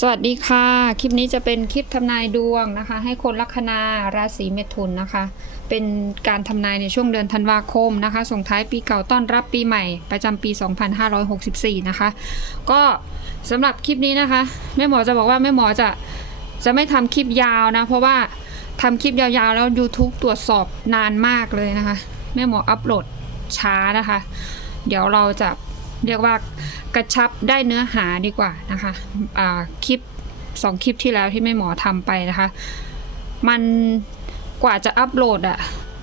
สวัสดีค่ะ คลิปนี้จะเป็นคลิปทำนายดวงนะคะ ให้คนลัคนาราศีเมถุนนะคะ เป็นการทำนายในช่วงเดือนธันวาคมนะคะ ส่งท้ายปีเก่าต้อนรับปีใหม่ ประจำปี 2564 นะคะ ก็สำหรับคลิปนี้นะคะแม่หมอจะบอกว่าแม่หมอจะจะไม่ทำคลิปยาวนะ เพราะว่าทำคลิปยาวๆ แล้ว YouTube ตรวจสอบนานมากเลยนะคะ แม่หมออัปโหลดช้านะคะ เดี๋ยวเราจะ เรียกว่ากระชับได้เนื้อหาดีกว่านะคะอ่าคลิปสองคลิปที่แล้วที่แม่หมอทำไปนะคะ มันกว่าจะอัปโหลดอะ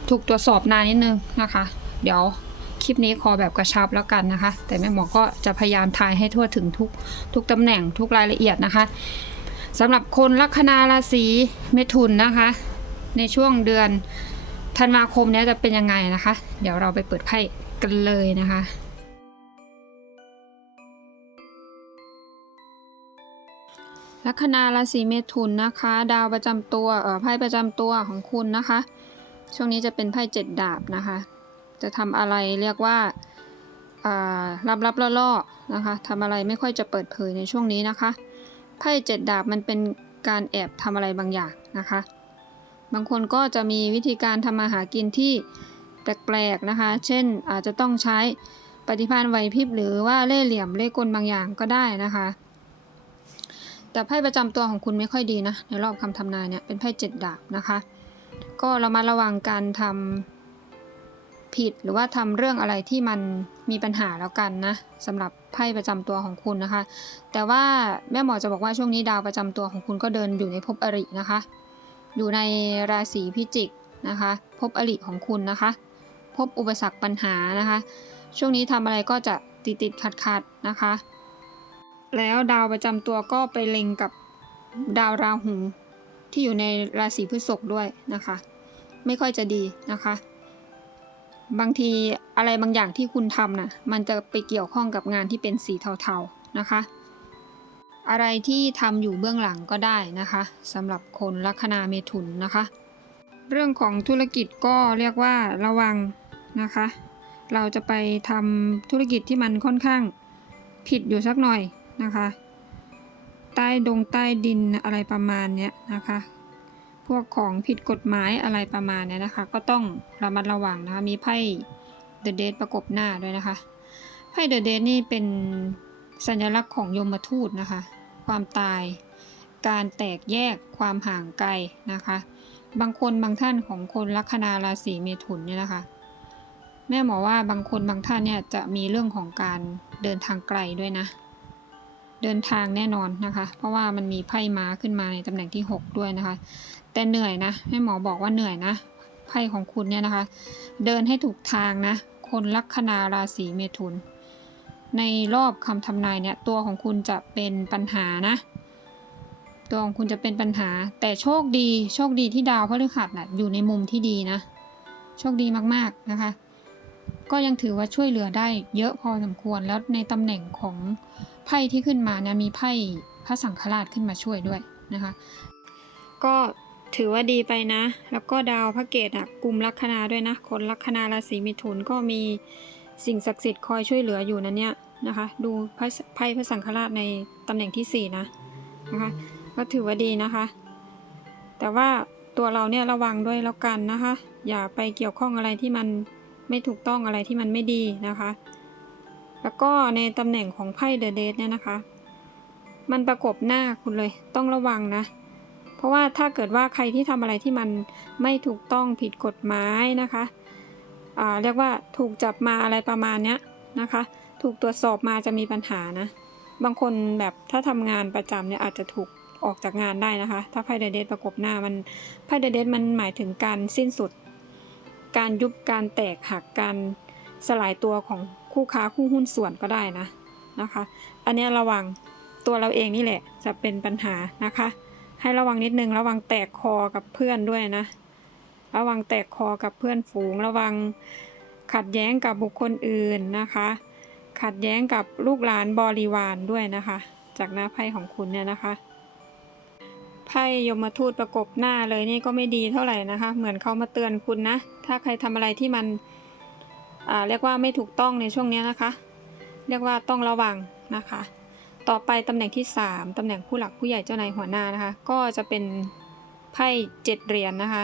ถูกตรวจสอบนานนิดนึงนะคะ เดี๋ยวคลิปนี้ขอแบบกระชับแล้วกันนะคะ แต่แม่หมอก็จะพยายามทายให้ทั่วถึงทุกทุกตำแหน่งทุกรายละเอียดนะคะสำหรับคนลัคนาราศีเมถุนนะคะ ในช่วงเดือนธันวาคมนี้จะเป็นยังไงนะคะ เดี๋ยวเราไปเปิดไพ่กันเลยนะคะ ลัคนาราศีเมถุนนะคะ ดาวประจำตัวเอ่อไพ่ประจำตัวของคุณนะคะ ช่วงนี้จะเป็นไพ่เจ็ดดาบนะคะ จะทำอะไรเรียกว่าอ่าลับลับๆล่อๆนะคะทำอะไรไม่ค่อยจะเปิดเผยในช่วงนี้นะคะไพ่เจ็ดดาบมันเป็นการแอบทำอะไรบางอย่างนะคะ บางคนก็จะมีวิธีการทำมาหากินที่แปลกๆนะคะ เช่นอาจจะต้องใช้ปฏิภาณไหวพริบหรือว่าเล่ห์เหลี่ยมเล่กลบางอย่างก็ได้นะคะ แต่ไพ่ประจำตัวของคุณไม่ค่อยดีนะในรอบคำทำนายเนี่ยเป็นไพ่เจ็ดดาบนะคะ ก็เรามาระวังการทำผิดหรือว่าทำเรื่องอะไรที่มันมีปัญหาแล้วกันนะสำหรับไพ่ประจำตัวของคุณนะคะ แต่ว่าแม่หมอจะบอกว่าช่วงนี้ดาวประจำตัวของคุณก็เดินอยู่ในภพอรินะคะ อยู่ในราศีพิจิกนะคะภพอริของคุณนะคะพบอุปสรรคปัญหานะคะ ช่วงนี้ทำอะไรก็จะติดติดขัดขัดนะคะ แล้วดาวประจำตัวก็ไปเล็งกับดาวราหูที่อยู่ในราศีพฤษภด้วยนะคะ ไม่ค่อยจะดีนะคะ บางทีอะไรบางอย่างที่คุณทำน่ะมันจะไปเกี่ยวข้องกับงานที่เป็นสีเทาๆนะคะ อะไรที่ทำอยู่เบื้องหลังก็ได้นะคะสำหรับคนลัคนาเมถุนนะคะ เรื่องของธุรกิจก็เรียกว่าระวังนะคะ เราจะไปทำธุรกิจที่มันค่อนข้างผิดอยู่สักหน่อย นะคะ ใต้ดงใต้ดินอะไรประมาณเนี้ยนะคะ พวกของผิดกฎหมายอะไรประมาณเนี้ยนะคะ ก็ต้องระมัดระวังนะคะ มีไพ่ The Dead ประกบหน้าด้วยนะคะ ไพ่ The Dead นี่เป็นสัญลักษณ์ของยมทูตนะคะ ความตาย การแตกแยกความห่างไกลนะคะ บางคนบางท่านของคนลัคนาราศีเมถุนเนี่ยนะคะ แม่หมอว่าบางคนบางท่านเนี่ยจะมีเรื่องของการเดินทางไกลด้วยนะ เดินทางแน่นอนนะคะ เพราะว่ามันมีไพ่ม้าขึ้นมาในตำแหน่งที่ 6 ด้วยนะคะ แต่เหนื่อยนะแม่หมอบอกว่าเหนื่อยนะไพ่ของคุณเนี่ยนะคะ เดินให้ถูกทางนะ คนลัคนาราศีเมถุน ในรอบคำทำนายเนี่ยตัวของคุณจะเป็นปัญหานะ ตัวของคุณจะเป็นปัญหา แต่โชคดีโชคดีที่ดาวพฤหัสน่ะอยู่ในมุมที่ดีนะ โชคดีมากๆนะคะ ก็ยังถือว่าช่วยเหลือได้เยอะพอสมควรแล้วในตำแหน่งของ ไพ่ที่ขึ้นมาเนี่ยมีไพ่พระสังฆราชขึ้นมาช่วยด้วยนะคะ ก็ถือว่าดีไปนะ แล้วก็ดาวพระเกตอะกลุ่มลัคนาด้วยนะ คนลัคนาราศีมิถุนก็มีสิ่งศักดิ์สิทธิ์คอยช่วยเหลืออยู่นะเนี่ยนะคะ ดูไพ่ไพ่พระสังฆราชในตำแหน่งที่สี่นะนะคะ ก็ถือว่าดีนะคะ แต่ว่าตัวเราเนี่ยระวังด้วยแล้วกันนะคะ อย่าไปเกี่ยวข้องอะไรที่มันไม่ถูกต้องอะไรที่มันไม่ดีนะคะ แล้วก็ในตำแหน่งของไพ่เดอะเดทเนี่ยนะคะ มันประกบหน้าคุณเลยต้องระวังนะ เพราะว่าถ้าเกิดว่าใครที่ทำอะไรที่มันไม่ถูกต้องผิดกฎหมายนะคะอ่าเรียกว่าถูกจับมาอะไรประมาณเนี้ยนะคะ ถูกตรวจสอบมาจะมีปัญหานะ บางคนแบบถ้าทำงานประจำเนี่ยอาจจะถูกออกจากงานได้นะคะ ถ้าไพ่เดอะเดทประกบหน้ามันไพ่เดอะเดทมันหมายถึงการสิ้นสุด การยุบการแตกหักการสลายตัวของ คู่ค้าคู่หุ้นส่วนก็ได้นะนะคะ อันนี้ระวังตัวเราเองนี่แหละจะเป็นปัญหานะคะ ให้ระวังนิดนึงระวังแตกคอกับเพื่อนด้วยนะ ระวังแตกคอกับเพื่อนฝูง ระวังขัดแย้งกับบุคคลอื่นนะคะ ขัดแย้งกับลูกหลานบริวารด้วยนะคะ จากหน้าไพ่ของคุณเนี่ยนะคะไพ่ยมทูตประกบหน้าเลยนี่ก็ไม่ดีเท่าไหร่นะคะ เหมือนเขามาเตือนคุณนะ ถ้าใครทำอะไรที่มัน เรียกว่าไม่ถูกต้องในช่วงนี้นะคะ เรียกว่าต้องระวังนะคะ ต่อไปตำแหน่งที่ 3ตำแหน่งผู้หลักผู้ใหญ่เจ้านายหัวหน้านะคะ ก็จะเป็นไพ่เจ็ดเหรียญนะคะ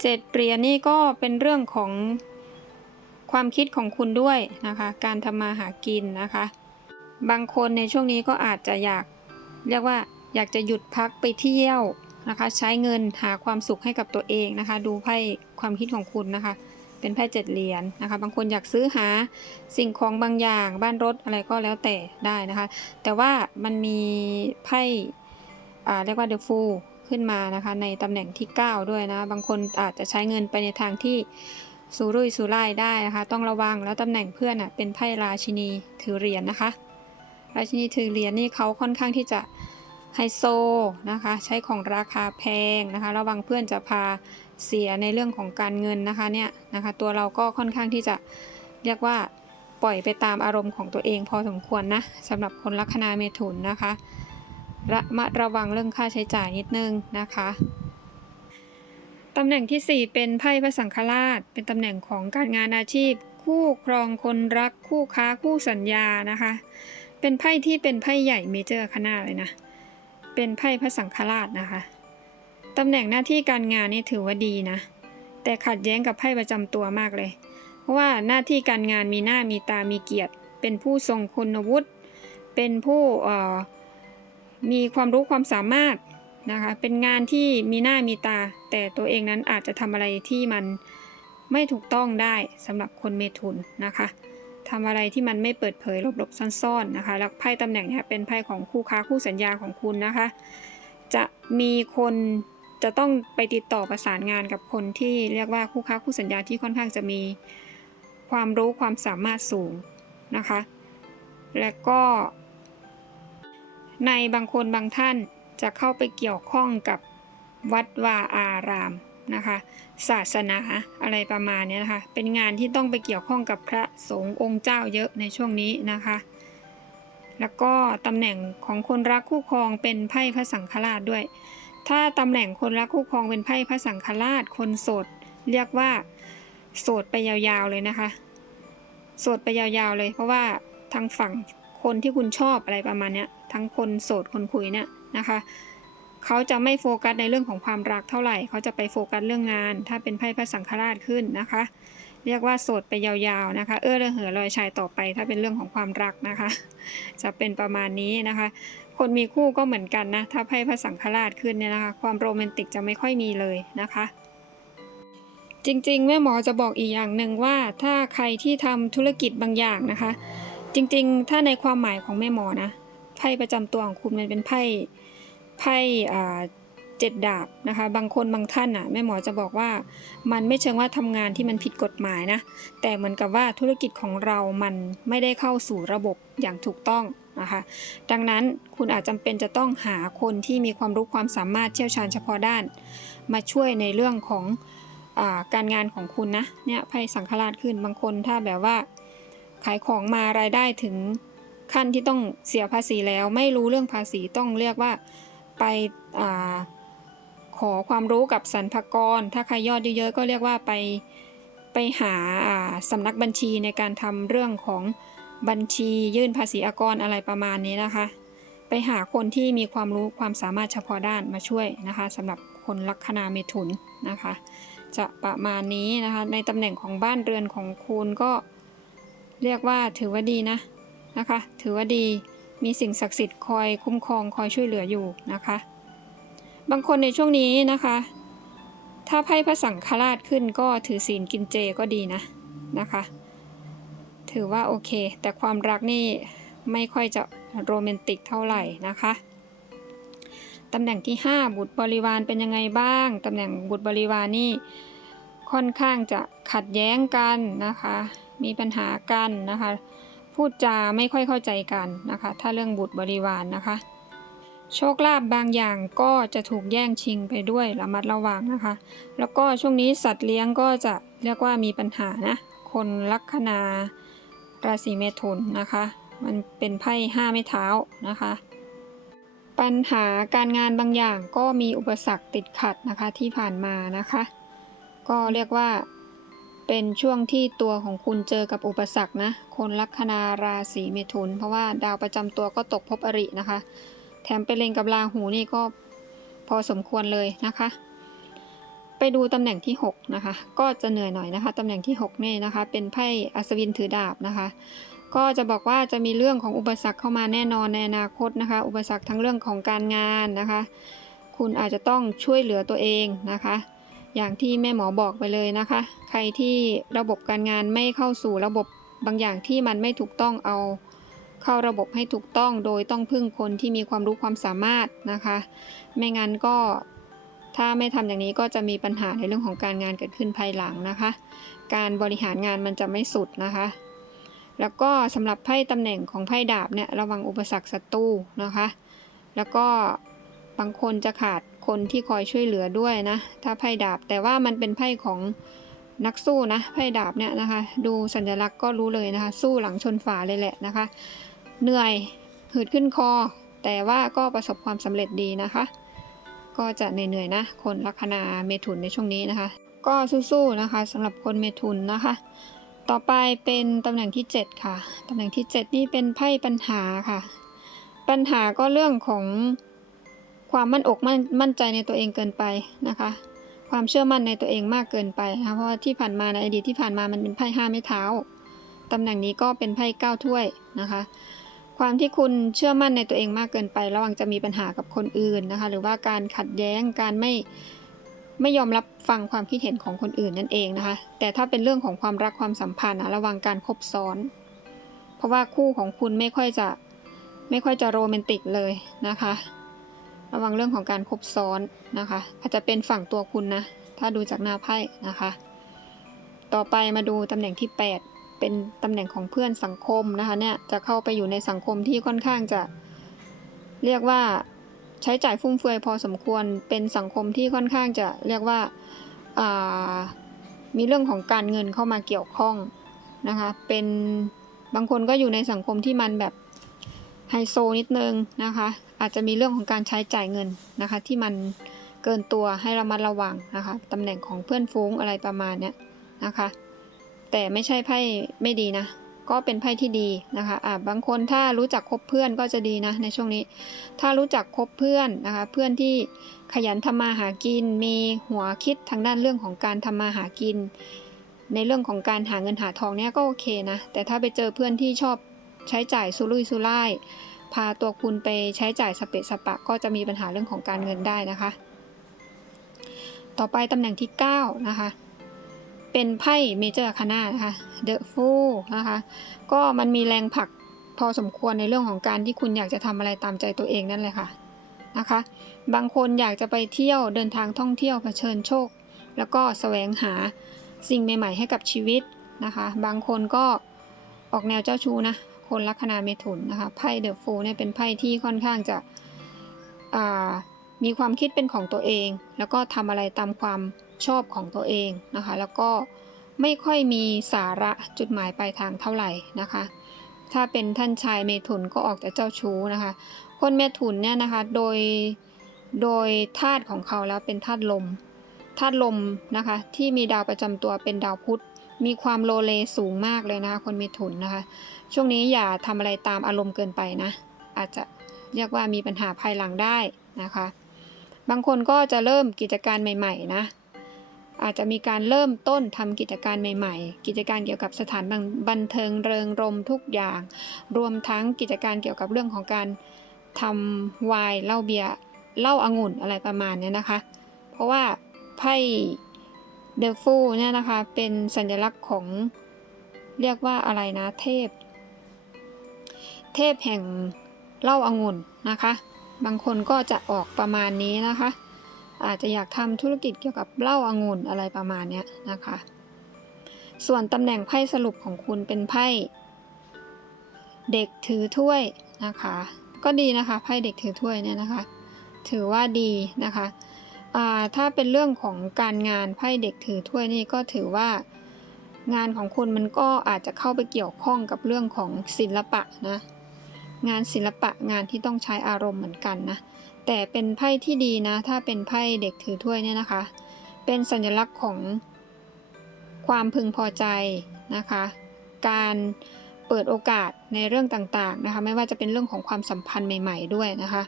เจ็ดเหรียญนี่ก็เป็นเรื่องของความคิดของคุณด้วยนะคะ การทำมาหากินนะคะ บางคนในช่วงนี้ก็อาจจะอยากเรียกว่าอยากจะหยุดพักไปเที่ยวนะคะ ใช้เงินหาความสุขให้กับตัวเองนะคะ ดูไพ่ความคิดของคุณนะคะ เป็นไพ่เจ็ดเหรียญนะคะ บางคนอยากซื้อหาสิ่งของบางอย่าง บ้านรถอะไรก็แล้วแต่ได้นะคะ แต่ว่ามันมีไพ่เรียกว่า The Fool ขึ้นมานะคะ ในตำแหน่งที่ 9 ด้วยนะ บางคนอาจจะใช้เงินไปในทางที่สุรุ่ยสุร่ายได้นะคะ ต้องระวังแล้วตำแหน่งเพื่อนอะเป็นไพ่ราชินีถือเหรียญนะคะ ราชินีถือเหรียญนี่เขาค่อนข้างที่จะไฮโซนะคะ ใช้ของราคาแพงนะคะ ระวังเพื่อนจะพา เสียในเรื่องของการเงินนะคะเนี่ยนะคะตัวเราก็ค่อนข้างที่จะเรียกว่าปล่อยไปตามอารมณ์ของตัวเองพอสมควรนะสำหรับคนลัคนาเมถุนนะคะระมัดระวังเรื่องค่าใช้จ่ายนิดนึงนะคะตำแหน่งทีสี่4 เป็นไพ่พระสังฆราช เป็นตำแหน่งของการงานอาชีพ คู่ครองคนรัก คู่ค้าคู่สัญญานะคะ เป็นไพ่ที่เป็นไพ่ใหญ่เมเจอร์คณะเลยนะ เป็นไพ่พระสังฆราชนะคะ ตำแหน่งหน้าที่การงานนี่ถือว่าดีนะ แต่ขัดแย้งกับไพ่ประจำตัวมากเลย เพราะว่าหน้าที่การงานมีหน้ามีตามีเกียรติ เป็นผู้ทรงคุณวุฒิเป็นผู้มีความรู้ความสามารถนะคะ เป็นงานที่มีหน้ามีตา แต่ตัวเองนั้นอาจจะทำอะไรที่มันไม่ถูกต้องได้สำหรับคนเมถุนนะคะทำอะไรที่มันไม่เปิดเผยหลบๆซ่อนๆนะคะแล้วไพ่ตำแหน่งเนี่ยเป็นไพ่ของคู่ค้าคู่สัญญาของคุณนะคะ จะมีคน จะต้องไปติดต่อประสานงานกับคนที่เรียกว่าคู่ค้าคู่สัญญาที่ค่อนข้างจะมีความรู้ความสามารถสูงนะคะ และก็ ในบางคนบางท่านจะเข้าไปเกี่ยวข้องกับวัดวาอารามนะคะ ศาสนาอะไรประมาณนี้นะคะ เป็นงานที่ต้องไปเกี่ยวข้องกับพระสงฆ์องค์เจ้าเยอะในช่วงนี้นะคะ แล้วก็ตำแหน่งของคนรักคู่ครองเป็นไพ่พระสังฆราชด้วย ถ้าตำแหน่งคนรักคู่ครองเป็นไพ่พระสังฆราช คนโสด เรียกว่า โสดไปยาวๆเลยนะคะ โสดไปยาวๆเลย เพราะว่าทางฝั่งคนที่คุณชอบอะไรประมาณเนี้ยทั้งคนโสดคนคุยเนี่ยนะคะเขาจะไม่โฟกัสในเรื่องของความรักเท่าไหร่ เขาจะไปโฟกัสเรื่องงาน ถ้าเป็นไพ่พระสังฆราชขึ้นนะคะ เรียกว่าโสดไปยาวๆนะคะ เออระเหอลอยชายต่อไป ถ้าเป็นเรื่องของความรักนะคะ จะเป็นประมาณนี้นะคะ คนมีคู่ก็เหมือนกันนะ ถ้าไพ่พระสังฆราชขึ้นเนี่ยนะคะ ความโรแมนติกจะไม่ค่อยมีเลยนะคะ จริงๆ แม่หมอจะบอกอีกอย่างหนึ่งว่าถ้าใครที่ทำธุรกิจบางอย่างนะคะ จริงๆ ถ้าในความหมายของแม่หมอนะไพ่ประจำตัวของคุณมันเป็นไพ่ไพ่เจ็ดดาบนะคะ บางคนบางท่านอะแม่หมอจะบอกว่ามันไม่เชิงว่าทำงานที่มันผิดกฎหมายนะ แต่เหมือนกับว่าธุรกิจของเรามันไม่ได้เข้าสู่ระบบอย่างถูกต้อง นะคะ ดังนั้นคุณอาจจำเป็นจะต้องหาคนที่มีความรู้ความสามารถเชี่ยวชาญเฉพาะด้าน มาช่วยในเรื่องของอการงานของคุณนะเนี่ยไพ่สังฆราชขึ้นบางคนถ้าแบบว่า ขายของมารายได้ถึงขั้นที่ต้องเสียภาษีแล้วไม่รู้เรื่องภาษีต้องเรียกว่าไปอาขอความรู้กับสรรพากร ถ้าใครยอดเยอะๆก็เรียกว่าไปไปหาาสำนักบัญชีในการทำเรื่องของ บัญชียื่นภาษีอากรอะไรประมาณนี้นะคะ ไปหาคนที่มีความรู้ความสามารถเฉพาะด้านมาช่วยนะคะสำหรับคนลัคนาเมถุนนะคะ จะประมาณนี้นะคะในตำแหน่งของบ้านเรือนของคุณก็เรียกว่าถือว่าดีนะนะคะ ถือว่าดีมีสิ่งศักดิ์สิทธิ์คอยคุ้มครองคอยช่วยเหลืออยู่นะคะ บางคนในช่วงนี้นะคะ ถ้าไพ่พระสังฆราชขึ้นก็ถือศีลกินเจก็ดีนะนะคะ ถือว่าโอเค แต่ความรักนี่ไม่ค่อยจะโรแมนติกเท่าไหร่นะคะตำแหน่งที่ 5 บุตรบริวารเป็นยังไงบ้างตำแหน่งบุตรบริวารนี่ค่อนข้างจะขัดแย้งกันนะคะ มีปัญหากันนะคะ พูดจาไม่ค่อยเข้าใจกันนะคะ ถ้าเรื่องบุตรบริวารนนะคะ โชคลาภบางอย่างก็จะถูกแย่งชิงไปด้วยระมัดระวังนะคะ แล้วก็ช่วงนี้สัตว์เลี้ยงก็จะเรียกว่ามีปัญหานะ คนลัคนา ราศีเมถุนนะคะ มันเป็นไพ่ห้าไม้เท้านะคะ ปัญหาการงานบางอย่างก็มีอุปสรรคติดขัดนะคะที่ผ่านมานะคะ ก็เรียกว่าเป็นช่วงที่ตัวของคุณเจอกับอุปสรรคนะ คนลัคนาราศีเมถุน เพราะว่าดาวประจำตัวก็ตกภพอรินะคะ แถมไปเล็งกับราหูนี่ก็พอสมควรเลยนะคะ ไปดูตำแหน่งที่ 6 นะคะ ก็จะเหนื่อยหน่อยนะคะตำแหน่งที่6นี่นะคะ เป็นไพ่อัศวินถือดาบนะคะ ก็จะบอกว่าจะมีเรื่องของอุปสรรคเข้ามาแน่นอนในอนาคตนะคะ อุปสรรคทั้งเรื่องของการงานนะคะ คุณอาจจะต้องช่วยเหลือตัวเองนะคะ อย่างที่แม่หมอบอกไปเลยนะคะ ใครที่ระบบการงานไม่เข้าสู่ระบบบางอย่างที่มันไม่ถูกต้องเอาเข้าระบบให้ถูกต้องโดยต้องพึ่งคนที่มีความรู้ความสามารถนะคะ ไม่งั้นก็ ถ้าไม่ทำอย่างนี้ก็จะมีปัญหาในเรื่องของการงานเกิดขึ้นภายหลังนะคะ การบริหารงานมันจะไม่สุดนะคะ แล้วก็สำหรับไพ่ตำแหน่งของไพ่ดาบเนี่ยระวังอุปสรรคศัตรูนะคะ แล้วก็บางคนจะขาดคนที่คอยช่วยเหลือด้วยนะ ถ้าไพ่ดาบแต่ว่ามันเป็นไพ่ของนักสู้นะไพ่ดาบเนี่ยนะคะ ดูสัญลักษณ์ก็รู้เลยนะคะ สู้หลังชนฝาเลยแหละนะคะ เหนื่อยหืดขึ้นคอ แต่ว่าก็ประสบความสำเร็จดีนะคะ ก็จะเหนื่อยๆนะ คนลัคนาเมถุนในช่วงนี้นะคะ ก็สู้ๆนะคะสำหรับคนเมถุนนะคะ ต่อไปเป็นตำแหน่งที่ 7 ค่ะตำแหน่งที่ 7 นี่เป็นไพ่ปัญหาค่ะ ปัญหาก็เรื่องของความมั่นอกมั่นมั่นใจในตัวเองเกินไปนะคะ ความเชื่อมั่นในตัวเองมากเกินไปนะคะเพราะว่าที่ผ่านมาในอดีตที่ผ่านมามันเป็นไพ่ห้าไม้เท้าตำแหน่งนี้ก็เป็นไพ่เก้าถ้วยนะคะ ความที่คุณเชื่อมั่นในตัวเองมากเกินไประวังจะมีปัญหากับคนอื่นนะคะ หรือว่าการขัดแย้งการไม่ไม่ยอมรับฟังความคิดเห็นของคนอื่นนั่นเองนะคะ แต่ถ้าเป็นเรื่องของความรักความสัมพันธ์นะระวังการคบซ้อน เพราะว่าคู่ของคุณไม่ค่อยจะไม่ค่อยจะโรแมนติกเลยนะคะ ระวังเรื่องของการคบซ้อนนะคะ อาจจะเป็นฝั่งตัวคุณนะ ถ้าดูจากหน้าไพ่นะคะ ต่อไปมาดูตำแหน่งที่ 8 เป็นตำแหน่งของเพื่อนสังคมนะคะเนี่ยจะเข้าไปอยู่ในสังคมที่ค่อนข้างจะ เรียกว่าใช้จ่ายฟุ่มเฟือยพอสมควรเป็นสังคมที่ค่อนข้างจะเรียกว่าามีเรื่องของการเงินเข้ามาเกี่ยวข้องนะคะเป็นบางคนก็อยู่ในสังคมที่มันแบบไฮโซนิดนึงนะคะอาจจะมีเรื่องของการใช้จ่ายเงินนะคะที่มันเกินตัวให้ระมัดระวังนะคะตำแหน่งของเพื่อนฟุ้งอะไรประมาณเนี้ยนะคะ แต่ไม่ใช่ไพ่ไม่ดีนะ ก็เป็นไพ่ที่ดีนะคะอ่าบางคนถ้ารู้จักคบเพื่อนก็จะดีนะในช่วงนี้ ถ้ารู้จักคบเพื่อนนะคะเพื่อนที่ขยันทำมาหากิน มีหัวคิดทางด้านเรื่องของการทำมาหากิน ในเรื่องของการหาเงินหาทองเนี่ยก็โอเคนะ แต่ถ้าไปเจอเพื่อนที่ชอบใช้จ่ายสุรุ่ยสุร่ายพาตัวคุณไปใช้จ่ายสเปะสปะ ก็จะมีปัญหาเรื่องของการเงินได้นะคะ ต่อไปตำแหน่งที่ 9 นะคะ เป็นไพ่เมเจอร์คานานะคะเดอะฟูนะคะ ก็มันมีแรงผลักพอสมควรในเรื่องของการที่คุณอยากจะทำอะไรตามใจตัวเองนั่นเลยค่ะนะคะ บางคนอยากจะไปเที่ยวเดินทางท่องเที่ยวเผชิญโชค แล้วก็แสวงหาสิ่งใหม่ ๆ ให้กับชีวิตนะคะ บางคนก็ออกแนวเจ้าชู้นะ คนลัคนาเมถุนนะคะ ไพ่เดอะฟูเนี่ยเป็นไพ่ที่ค่อนข้างจะมีความคิดเป็นของตัวเอง แล้วก็ทำอะไรตามความ ชอบของตัวเองนะคะ แล้วก็ไม่ค่อยมีสาระจุดหมายปลายทางเท่าไหร่นะคะ ถ้าเป็นท่านชายเมถุนก็ออกแต่เจ้าชู้นะคะ คนเมถุนเนี่ยนะคะโดยโดยธาตุของเขาแล้วเป็นธาตุลมธาตุลมนะคะที่มีดาวประจำตัวเป็นดาวพุธมีความโลเลสูงมากเลยนะคะคนเมถุนนะคะ ช่วงนี้อย่าทำอะไรตามอารมณ์เกินไปนะ อาจจะเรียกว่ามีปัญหาภายหลังได้นะคะ บางคนก็จะเริ่มกิจการใหม่ ๆ นะ อาจจะมีการเริ่มต้นทำกิจการใหม่ๆ กิจการเกี่ยวกับสถานบันบนเทิงเริงรมทุกอย่าง รวมทั้งกิจการเกี่ยวกับเรื่องของการทำไวน์เหล้าเบียร์เหล้าองุ่นอะไรประมาณนี้นะคะ เพราะว่าไพ่เดลฟูเนี่ยนะคะเป็นสัญลักษณ์ของเรียกว่าอะไรนะเทพ เทพแห่งเหล้าองุ่นนะคะ บางคนก็จะออกประมาณนี้นะคะ อาจจะอยากทำธุรกิจเกี่ยวกับเหล้าองุ่นอะไรประมาณนี้นะคะ ส่วนตำแหน่งไพ่สรุปของคุณเป็นไพ่เด็กถือถ้วยนะคะ ก็ดีนะคะไพ่เด็กถือถ้วยเนี่ยนะคะ ถือว่าดีนะคะถ้าเป็นเรื่องของการงานไพ่เด็กถือถ้วยนี่ก็ถือว่างานของคุณมันก็อาจจะเข้าไปเกี่ยวข้องกับเรื่องของศิลปะนะงานศิลปะงานที่ต้องใช้อารมณ์เหมือนกันนะ แต่เป็นไพ่ที่ดีนะ ถ้าเป็นไพ่เด็กถือถ้วยเนี่ยนะคะ เป็นสัญลักษณ์ของความพึงพอใจนะคะ การเปิดโอกาสในเรื่องต่างๆนะคะ ไม่ว่าจะเป็นเรื่องของความสัมพันธ์ใหม่ ๆ ด้วยนะคะ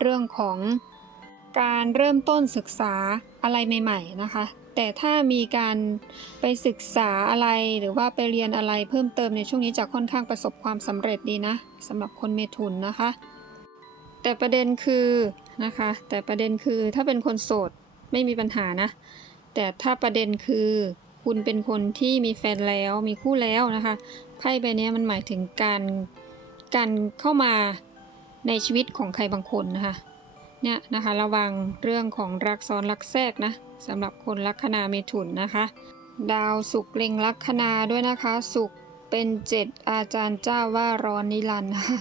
เรื่องของการเริ่มต้นศึกษาอะไรใหม่ ๆ นะคะ แต่ถ้ามีการไปศึกษาอะไรหรือว่าไปเรียนอะไรเพิ่มเติมในช่วงนี้จะค่อนข้างประสบความสำเร็จดีนะสำหรับคนเมถุนนะคะ แต่ประเด็นคือนะคะ แต่ประเด็นคือถ้าเป็นคนโสดไม่มีปัญหานะ แต่ถ้าประเด็นคือคุณเป็นคนที่มีแฟนแล้วมีคู่แล้วนะคะไพ่ใบนี้มันหมายถึงการการเข้ามาในชีวิตของใครบางคนนะคะเนี่ยนะคะระวังเรื่องของรักซ้อนรักแทรกนะสำหรับคนลัคนาเมถุนนะคะ ดาวศุกเล็งลัคนาด้วยนะคะศุกเป็นเจ็ดอาจารย์เจ้าว่าร้อนนิรันดร์นะคะ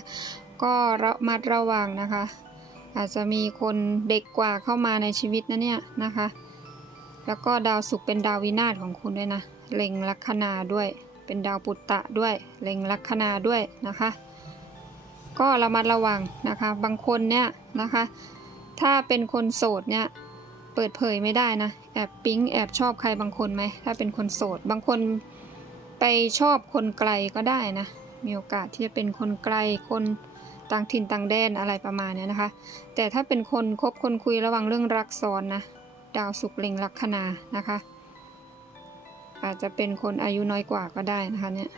ก็ระมัดระวังนะคะ อาจจะมีคนเด็กกว่าเข้ามาในชีวิตนะเนี่ยนะคะ แล้วก็ดาวศุกร์เป็นดาววินาศของคุณด้วยนะเล็งลัคนาด้วยเป็นดาวปุตตะด้วยเล็งลัคนาด้วยนะคะ ก็ระมัดระวังนะคะ บางคนเนี่ยนะคะ ถ้าเป็นคนโสดเนี่ยเปิดเผยไม่ได้นะแอบปิ๊งแอบชอบใครบางคนไหมถ้าเป็นคนโสด บางคนไปชอบคนไกลก็ได้นะมีโอกาสที่จะเป็นคนไกลคน ต่างถิ่นต่างแดนอะไรประมาณนี้นะคะ แต่ถ้าเป็นคนคบคนคุยระวังเรื่องรักซ้อนนะ ดาวศุกเล็งลัคนานะคะ อาจจะเป็นคนอายุน้อยกว่าก็ได้นะคะเนี่ย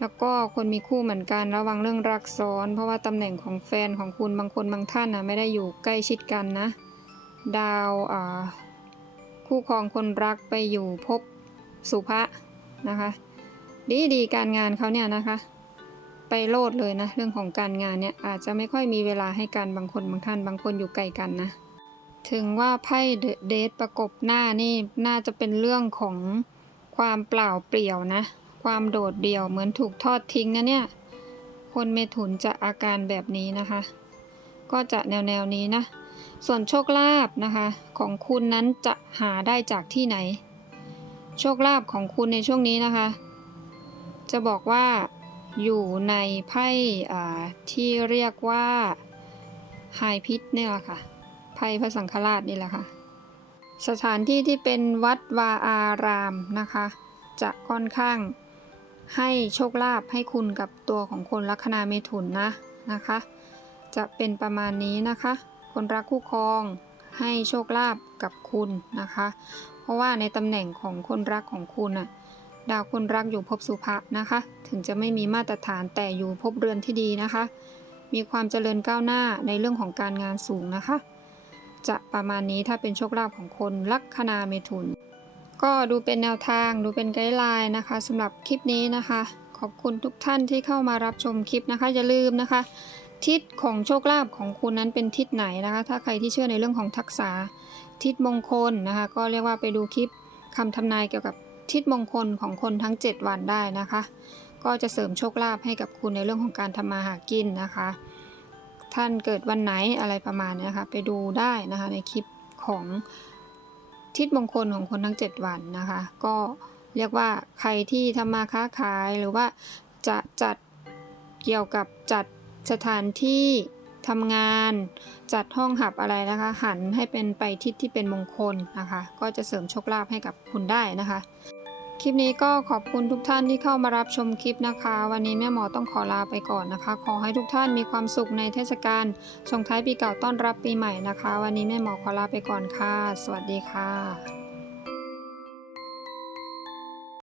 แล้วก็คนมีคู่เหมือนกันระวังเรื่องรักซ้อน เพราะว่าตำแหน่งของแฟนของคุณบางคนบางท่านนะไม่ได้อยู่ใกล้ชิดกันนะ ดาวาคู่ครองคนรักไปอยู่ภพสุภะนะคะ ดีดีการงานเขาเนี่ยนะคะ ไปโลดเลยนะ เรื่องของการงานเนี่ยอาจจะไม่ค่อยมีเวลาให้กันบางคนบางท่านบางคนอยู่ไกลกันนะ ถึงว่าไพ่เดอะเดทประกบหน้านี่น่าจะเป็นเรื่องของความเปล่าเปลี่ยวนะ ความโดดเดี่ยวเหมือนถูกทอดทิ้งนะเนี่ย คนเมถุนจะอาการแบบนี้นะคะ ก็จะแนวแนวๆนี้นะ ส่วนโชคลาภนะคะ ของคุณนั้นจะหาได้จากที่ไหน โชคลาภของคุณในช่วงนี้นะคะ จะบอกว่า อยู่ในไพ่ที่เรียกว่าไฮพิษเนี่ยแหละค่ะ ไพ่พระสังฆราชนี่แหละค่ะ สถานที่ที่เป็นวัดวาอารามนะคะ จะค่อนข้างให้โชคลาภให้คุณกับตัวของคนลัคนาเมถุนนะนะคะ จะเป็นประมาณนี้นะคะ คนรักคู่ครองให้โชคลาภกับคุณนะคะ เพราะว่าในตำแหน่งของคนรักของคุณน่ะ ดาวคนรักอยู่ภพสุภะนะคะ ถึงจะไม่มีมาตรฐานแต่อยู่ภพเรือนที่ดีนะคะ มีความเจริญก้าวหน้าในเรื่องของการงานสูงนะคะ จะประมาณนี้ถ้าเป็นโชคลาภของคนลัคนาเมถุน ก็ดูเป็นแนวทางดูเป็นไกด์ไลน์นะคะสำหรับคลิปนี้นะคะ ขอบคุณทุกท่านที่เข้ามารับชมคลิปนะคะ อย่าลืมนะคะ ทิศของโชคลาภของคุณนั้นเป็นทิศไหนนะคะ ถ้าใครที่เชื่อในเรื่องของทักษะทิศมงคลนะคะ ก็เรียกว่าไปดูคลิปคำทำนายเกี่ยวกับ ทิศมงคลของคนทั้ง 7 วันได้นะคะ ก็จะเสริมโชคลาภให้กับคุณในเรื่องของการทำมาหากินนะคะ ท่านเกิดวันไหนอะไรประมาณนี้ยค่ะไปดูได้นะคะในคลิปของทิศมงคลของคนทั้ง 7 วันนะคะ ก็เรียกว่าใครที่ทำมาค้าขายหรือว่าจะจัดเกี่ยวกับจัดสถานที่ทำงานจัดห้องหับอะไรนะคะ หันให้เป็นไปทิศที่เป็นมงคลนะคะ ก็จะเสริมโชคลาภให้กับคุณได้นะคะ คลิปนี้ก็ขอบคุณทุกท่านที่เข้ามารับชมคลิปนะคะ วันนี้แม่หมอต้องขอลาไปก่อนนะคะ ขอให้ทุกท่านมีความสุขในเทศกาลส่งท้ายปีเก่าต้อนรับปีใหม่นะคะ วันนี้แม่หมอขอลาไปก่อนค่ะ สวัสดีค่ะ